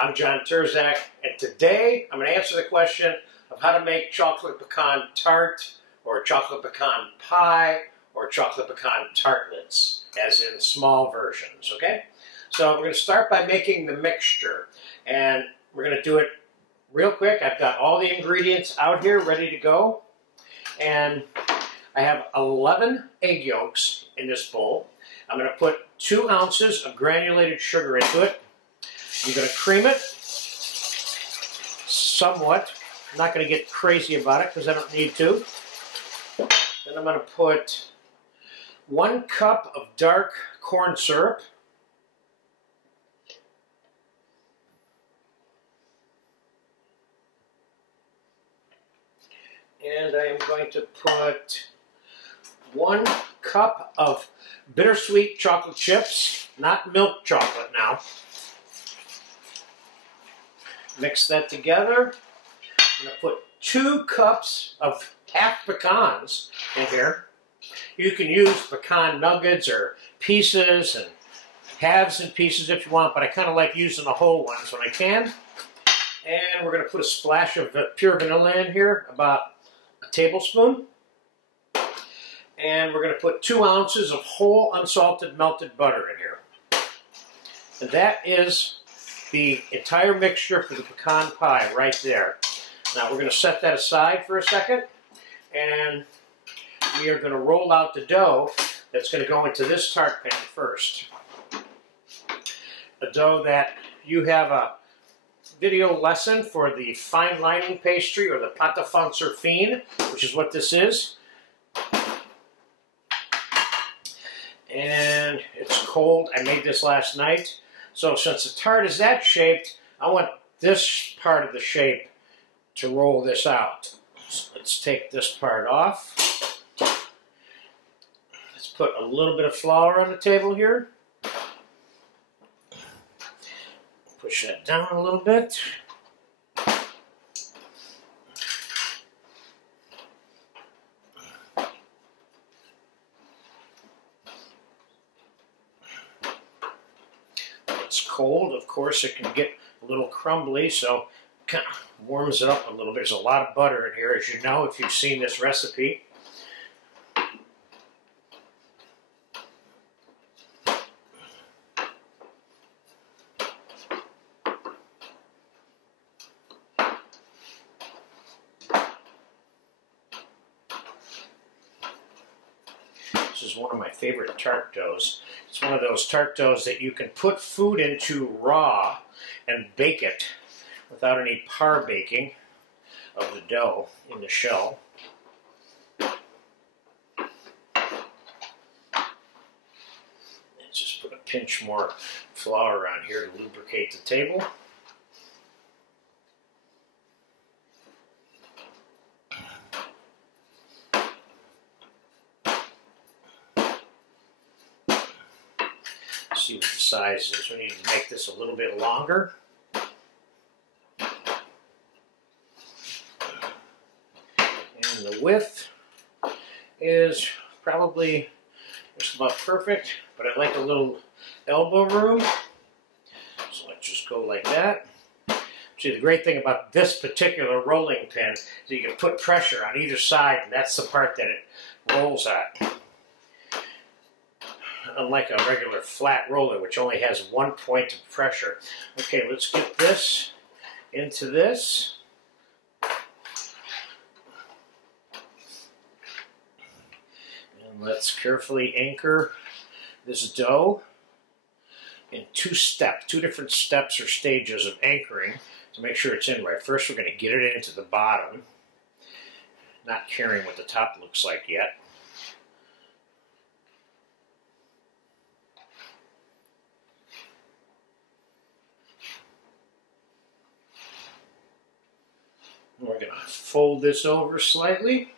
I'm John Terzak, and today I'm going to answer the question of how to make chocolate pecan tart, or chocolate pecan pie, or chocolate pecan tartlets, as in small versions, okay? So we're going to start by making the mixture, and we're going to do it real quick. I've got all the ingredients out here ready to go, and I have 11 egg yolks in this bowl. I'm going to put 2 ounces of granulated sugar into it. I'm going to cream it somewhat. I'm not going to get crazy about it because I don't need to. Then I'm going to put 1 cup of dark corn syrup. And I am going to put 1 cup of bittersweet chocolate chips, not milk chocolate now. Mix that together. I'm going to put 2 cups of half pecans in here. You can use pecan nuggets or pieces and halves and pieces if you want, but I kind of like using the whole ones when I can. And we're going to put a splash of pure vanilla in here, about a tablespoon. And we're going to put 2 ounces of whole unsalted melted butter in here. And that is the entire mixture for the pecan pie right there. Now we're going to set that aside for a second, and we are going to roll out the dough that's going to go into this tart pan first. A dough that you have a video lesson for the fine lining pastry, or the pâte à foncer fine, which is what this is. And it's cold. I made this last night. So since the tart is that shaped, I want this part of the shape to roll this out. So let's take this part off. Let's put a little bit of flour on the table here. Push that down a little bit. It's cold, of course it can get a little crumbly, so it kind of warms it up a little bit. There's a lot of butter in here, as you know, if you've seen this recipe. This is one of my favorite tart doughs. It's one of those tart doughs that you can put food into raw and bake it without any par baking of the dough in the shell. And just put a pinch more flour on here to lubricate the table. See what the size is. We need to make this a little bit longer. And the width is probably just about perfect, but I like a little elbow room. So let's just go like that. See, the great thing about this particular rolling pin is you can put pressure on either side, and that's the part that it rolls at. Unlike a regular flat roller, which only has 1 point of pressure. Okay, let's get this into this. And let's carefully anchor this dough in 2 different steps or stages of anchoring to make sure it's in right. First, we're going to get it into the bottom, not caring what the top looks like yet. We're going to fold this over slightly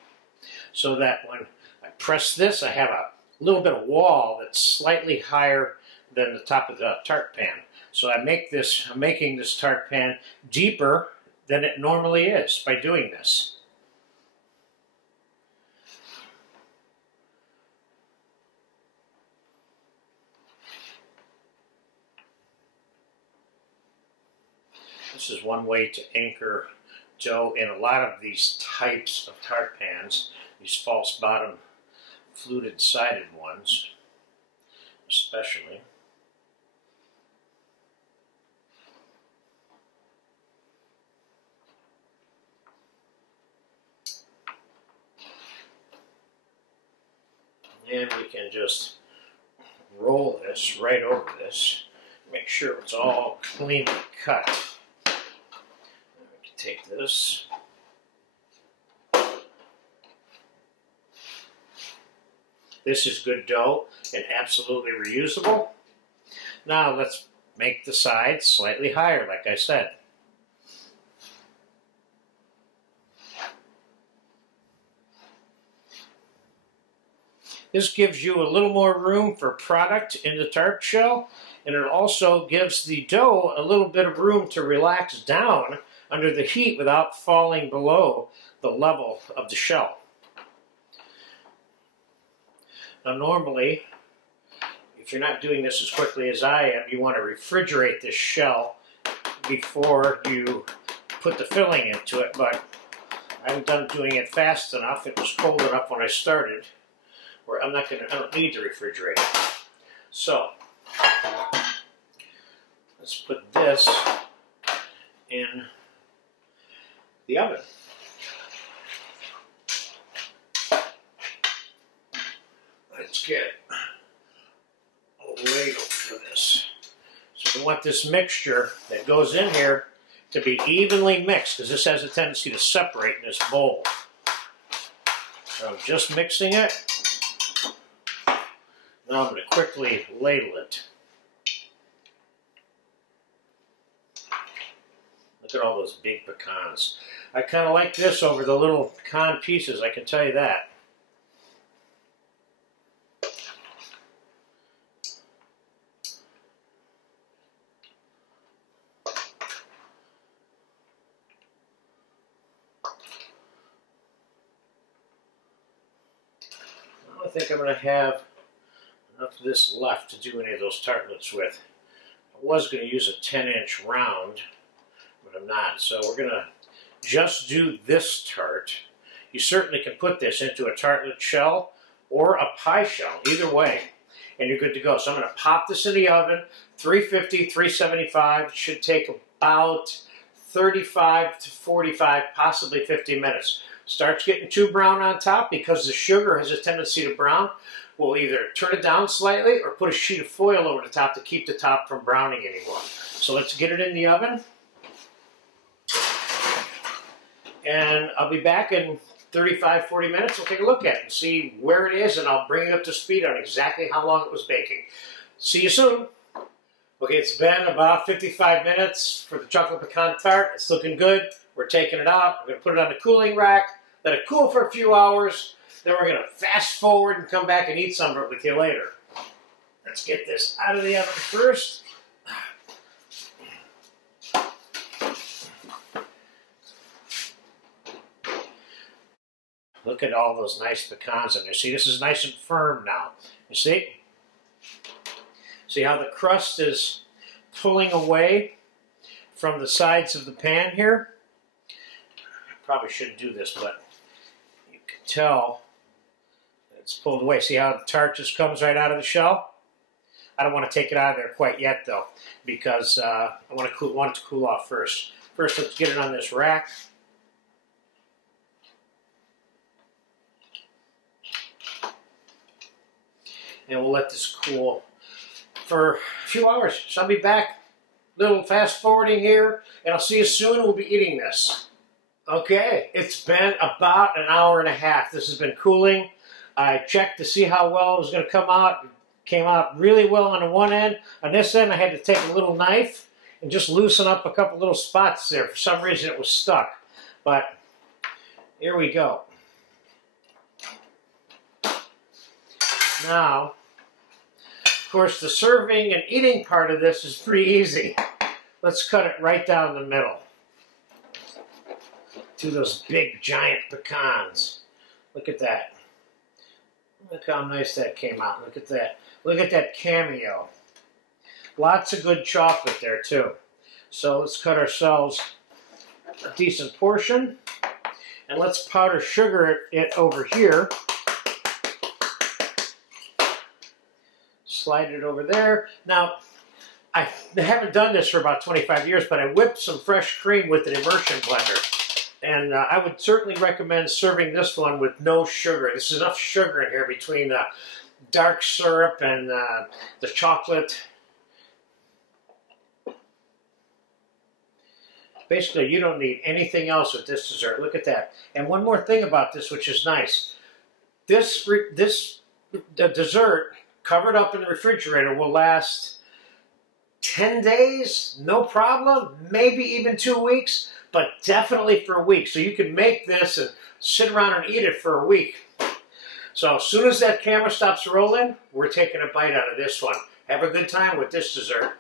so that when I press this, I have a little bit of wall that's slightly higher than the top of the tart pan. So I'm making this tart pan deeper than it normally is by doing this. This is one way to anchor dough in a lot of these types of tart pans, these false bottom fluted sided ones especially. And we can just roll this right over this, make sure it's all cleanly cut. We can take this. This is good dough and absolutely reusable. Now let's make the sides slightly higher, like I said. This gives you a little more room for product in the tart shell, and it also gives the dough a little bit of room to relax down under the heat without falling below the level of the shell. Now normally, if you're not doing this as quickly as I am, you want to refrigerate this shell before you put the filling into it, but I haven't done doing it fast enough. It was cold enough when I started, where I don't need to refrigerate it. So, let's put this in the oven. Let's get a ladle for this. So we want this mixture that goes in here to be evenly mixed, because this has a tendency to separate in this bowl. So I'm just mixing it. Now I'm going to quickly ladle it. Look at all those big pecans. I kind of like this over the little pecan pieces, I can tell you that. I don't think I'm going to have enough of this left to do any of those tartlets with. I was going to use a 10-inch round, but I'm not. So we're going to just do this tart. You certainly can put this into a tartlet shell or a pie shell, either way, and you're good to go. So I'm going to pop this in the oven, 350, 375. It should take about 35 to 45, possibly 50 minutes. Starts getting too brown on top because the sugar has a tendency to brown. We'll either turn it down slightly or put a sheet of foil over the top to keep the top from browning anymore. So let's get it in the oven. And I'll be back in 35, 40 minutes. We'll take a look at it and see where it is, and I'll bring you up to speed on exactly how long it was baking. See you soon. Okay, it's been about 55 minutes for the chocolate pecan tart. It's looking good. We're taking it out. We're going to put it on the cooling rack, let it cool for a few hours. Then we're going to fast forward and come back and eat some of it with you later. Let's get this out of the oven first. Look at all those nice pecans in there. See, this is nice and firm now. You see? See how the crust is pulling away from the sides of the pan here? I probably shouldn't do this, but you can tell it's pulled away. See how the tart just comes right out of the shell? I don't want to take it out of there quite yet, though, because I want it to cool off first. First, let's get it on this rack. And we'll let this cool for a few hours. So I'll be back, little fast forwarding here, and I'll see you soon. We'll be eating this. Okay, it's been about an hour and a half. This has been cooling. I checked to see how well it was going to come out. It came out really well on the one end. On this end, I had to take a little knife and just loosen up a couple little spots there. For some reason, it was stuck. But here we go. Now, of course, the serving and eating part of this is pretty easy. Let's cut it right down the middle to those big, giant pecans. Look at that. Look how nice that came out. Look at that. Look at that cameo. Lots of good chocolate there, too. So let's cut ourselves a decent portion. And let's powder sugar it over here. Slide it over there. Now, I haven't done this for about 25 years, but I whipped some fresh cream with an immersion blender. And I would certainly recommend serving this one with no sugar. There's enough sugar in here between the dark syrup and the chocolate. Basically, you don't need anything else with this dessert. Look at that. And one more thing about this, which is nice. The dessert covered up in the refrigerator will last 10 days, no problem, maybe even 2 weeks, but definitely for a week. So you can make this and sit around and eat it for a week. So as soon as that camera stops rolling, we're taking a bite out of this one. Have a good time with this dessert.